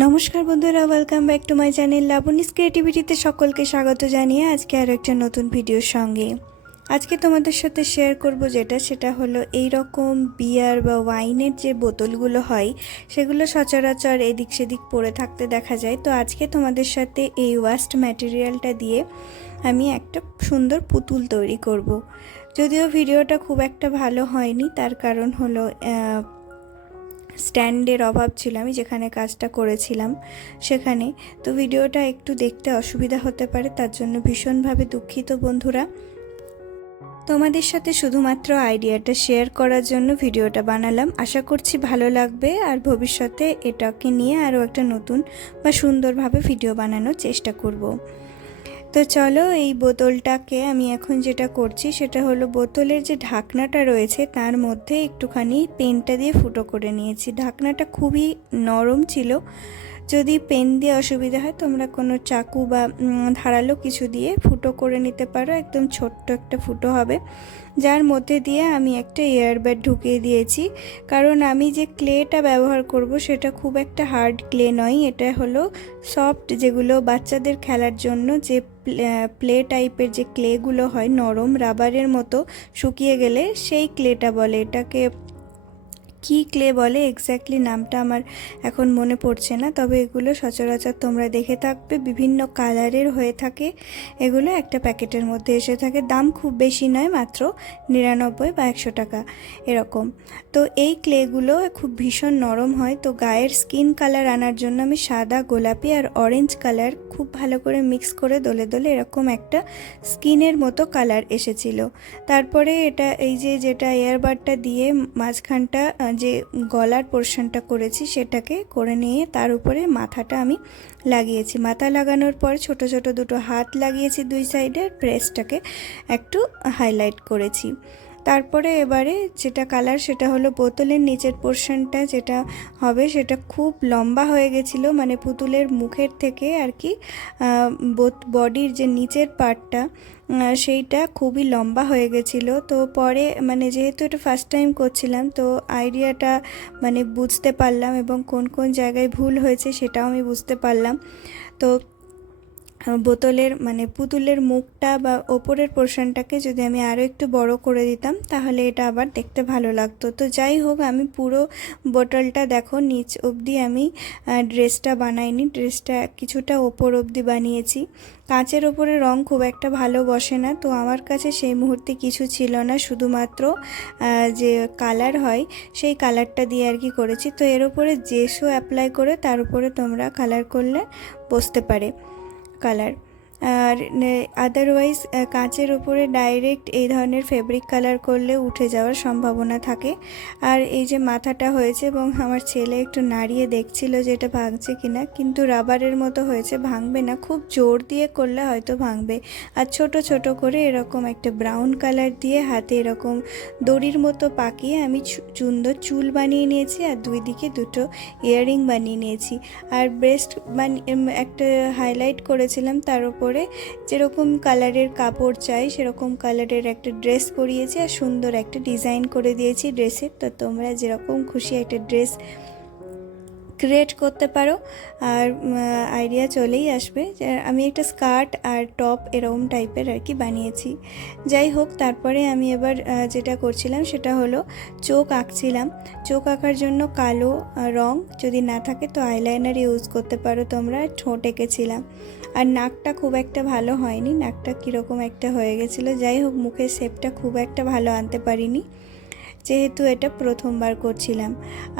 নমস্কার বন্ধুরা, welcome back to my channel Labani's ক্রিয়েটিভিটিতে সকলকে স্বাগত জানিয়ে আজকে আরও একটা নতুন ভিডিওর সঙ্গে আজকে তোমাদের সাথে শেয়ার করব সেটা হলো এই রকম বিয়ার বা ওয়াইনের যে বোতলগুলো হয় সেগুলো সচরাচর এদিক সেদিক পড়ে থাকতে দেখা যায়। তো আজকে তোমাদের সাথে এই ওয়েস্ট ম্যাটেরিয়ালটা দিয়ে আমি একটা সুন্দর পুতুল তৈরি করব। যদিও ভিডিওটা খুব একটা ভালো হয়নি, তার কারণ হলো স্ট্যান্ডের অভাব ছিল আমি যেখানে কাজটা করেছিলাম সেখানে। তো ভিডিওটা একটু দেখতে অসুবিধা হতে পারে, তার জন্য ভীষণভাবে দুঃখিত বন্ধুরা। তোমাদের সাথে শুধুমাত্র আইডিয়াটা শেয়ার করার জন্য ভিডিওটা বানালাম। আশা করছি ভালো লাগবে আর ভবিষ্যতে এটাকে নিয়ে আরও একটা নতুন বা সুন্দরভাবে ভিডিও বানানোর চেষ্টা করব। তো চলো, এই বোতলটাকে আমি এখন যেটা করছি সেটা হলো বোতলের যে ঢাকনাটা রয়েছে তার মধ্যে একটুখানি পেনটা দিয়ে ফুটো করে নিয়েছি। ঢাকনাটা খুবই নরম ছিল, যদি পেন দিয়ে অসুবিধা হয় তোমরা কোনো চাকু বা ধারালো কিছু দিয়ে ফুটো করে নিতে পারো। একদম ছোট্ট একটা ফুটো হবে, যার মধ্যে দিয়ে আমি একটা এয়ারব্যাগ ঢুকিয়ে দিয়েছি। কারণ আমি যে ক্লেটা ব্যবহার করব সেটা খুব একটা হার্ড ক্লে নয়, এটা হলো সফট, যেগুলো বাচ্চাদের খেলার জন্য যে প্লে টাইপের যে ক্লেগুলো হয় নরম রাবারের মতো শুকিয়ে গেলে সেই ক্লেটা বলে। এটাকে কি ক্লে বলে এক্স্যাক্টলি নামটা আমার এখন মনে পড়ছে না, তবে এগুলো সচরাচর তোমরা দেখে থাকবে, বিভিন্ন কালারের হয়ে থাকে। এগুলো একটা প্যাকেটের মধ্যে এসে থাকে, দাম খুব বেশি নয়, মাত্র 99 বা 100 টাকা এরকম। তো এই ক্লেগুলো খুব ভীষণ নরম হয়। তো গায়ের স্কিন কালার আনার জন্য আমি সাদা, গোলাপি আর অরেঞ্জ কালার খুব ভালো করে মিক্স করে দলে দলে এরকম একটা স্কিনের মতো কালার এসেছিল। তারপরে এটা এই যেটা এয়ারবাডটা দিয়ে মাঝখানটা যে গলার পোর্শনটা করেছি সেটাকে করে নিয়ে তার উপরে মাথাটা আমি লাগিয়েছি। মাথা লাগানোর পর ছোট ছোট দুটো হাত লাগিয়েছি দুই সাইডে, ব্রেস্টটাকে একটু হাইলাইট করেছি। তারপরে এবারে যেটা কালার সেটা হলো বোতলের নিচের পোর্শনটা যেটা হবে সেটা খুব লম্বা হয়ে গেছিলো, মানে পুতুলের মুখের থেকে আর কি বডির যে নিচের পার্টটা সেইটা খুবই লম্বা হয়ে গেছিলো। তো পরে মানে যেহেতু এটা ফার্স্ট টাইম করছিলাম তো আইডিয়াটা মানে বুঝতে পারলাম এবং কোন কোন জায়গায় ভুল হয়েছে সেটাও আমি বুঝতে পারলাম। তো বোতলের মানে পুতুলের মুখটা বা ওপরের পোর্শনটাকে যদি আমি আরও একটু বড় করে দিতাম তাহলে এটা আবার দেখতে ভালো লাগতো। তো যাই হোক, আমি পুরো বোতলটা দেখো নিচ অবধি আমি ড্রেসটা বানাইনি, ড্রেসটা কিছুটা ওপর অবধি বানিয়েছি। কাঁচের ওপরে রং খুব একটা ভালো বসে না, তো আমার কাছে সেই মুহূর্তে কিছু ছিল না, শুধুমাত্র যে কালার হয় সেই কালারটা দিয়ে আর কি করেছি। তো এর উপরে জেসও অ্যাপ্লাই করে তার উপরে তোমরা কালার করলে বসতে পারে কালার। আর আদারওয়াইজ কাঁচের উপরে ডাইরেক্ট এই ধরনের ফেব্রিক কালার করলে উঠে যাওয়ার সম্ভাবনা থাকে। আর এই যে মাথাটা হয়েছে এবং আমার ছেলে একটু নাড়িয়ে দেখছিল যে এটা ভাঙছে কিনা, কিন্তু রাবারের মতো হয়েছে, ভাঙবে না, খুব জোর দিয়ে করলে হয়তো ভাঙবে। আর ছোট ছোট করে এরকম একটা ব্রাউন কালার দিয়ে হাতে এরকম দড়ির মতো পাকিয়ে আমি সুন্দর চুল বানিয়ে নিয়েছি আর দুই দিকে দুটো ইয়াররিং বানিয়ে নিয়েছি। আর ব্রেস্ট একটা হাইলাইট করেছিলাম, তার উপরে যেরকম কালারের কাপড় চাই সেরকম কালারের একটা ড্রেস পরিয়েছি আর সুন্দর একটা ডিজাইন করে দিয়েছি ড্রেসের। তো তোমরা যেরকম খুশি একটা ড্রেস ক্রিয়েট করতে পারো আর আইডিয়া চলেই আসবে। আমি একটা স্কার্ট আর টপ এরকম টাইপের আর কি বানিয়েছি। যাই হোক, তারপরে আমি এবার যেটা করছিলাম সেটা হলো চোখ আঁকছিলাম। চোখ আঁকার জন্য কালো রং যদি না থাকে তো আইলাইনার ইউজ করতে পারো তোমরা। ঠোঁট এঁকেছিলাম আর নাকটা খুব একটা ভালো হয়নি, নাকটা কীরকম একটা হয়ে গেছিলো। যাই হোক, মুখের শেপটা খুব একটা ভালো আনতে পারিনি যেহেতু এটা প্রথমবার করছিলাম।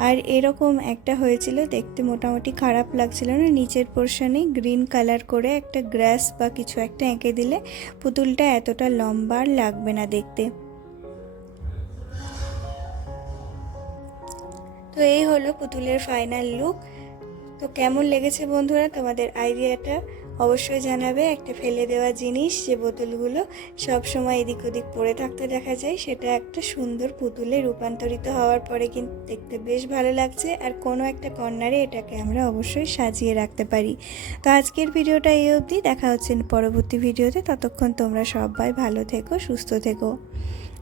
আর এরকম একটা হয়েছিল, দেখতে মোটামুটি খারাপ লাগছিল না। নিচের পোর্শনে গ্রিন কালার করে একটা গ্রাস বা কিছু একটা এঁকে দিলে পুতুলটা এতটা লম্বা লাগবে না দেখতে। তো এই হলো পুতুলের ফাইনাল লুক। তো কেমন লেগেছে বন্ধুরা তোমাদের আইডিয়াটা অবশ্যই জানাবে। একটা ফেলে দেওয়া জিনিস যে বোতলগুলো সব সময় এদিক ওদিক পড়ে থাকতে দেখা যায়, সেটা একটা সুন্দর পুতুলে রূপান্তরিত হওয়ার পরে কিন্তু দেখতে বেশ ভালো লাগছে। আর কোনো একটা কর্নারে এটাকে আমরা অবশ্যই সাজিয়ে রাখতে পারি। তো আজকের ভিডিওটা এই অবধি, দেখা হচ্ছে পরবর্তী ভিডিওতে। ততক্ষণ তোমরা সবাই ভালো থেকো, সুস্থ থেকো।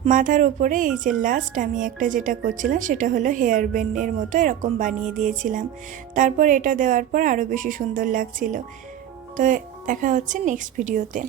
মাথার ওপরে এই যে লাস্ট আমি একটা যেটা করছিলাম সেটা হলো হেয়ার ব্যান্ডের মতো এরকম বানিয়ে দিয়েছিলাম। তারপর এটা দেওয়ার পর আরও বেশি সুন্দর লাগছিল। তো দেখা হচ্ছে নেক্সট ভিডিওতে।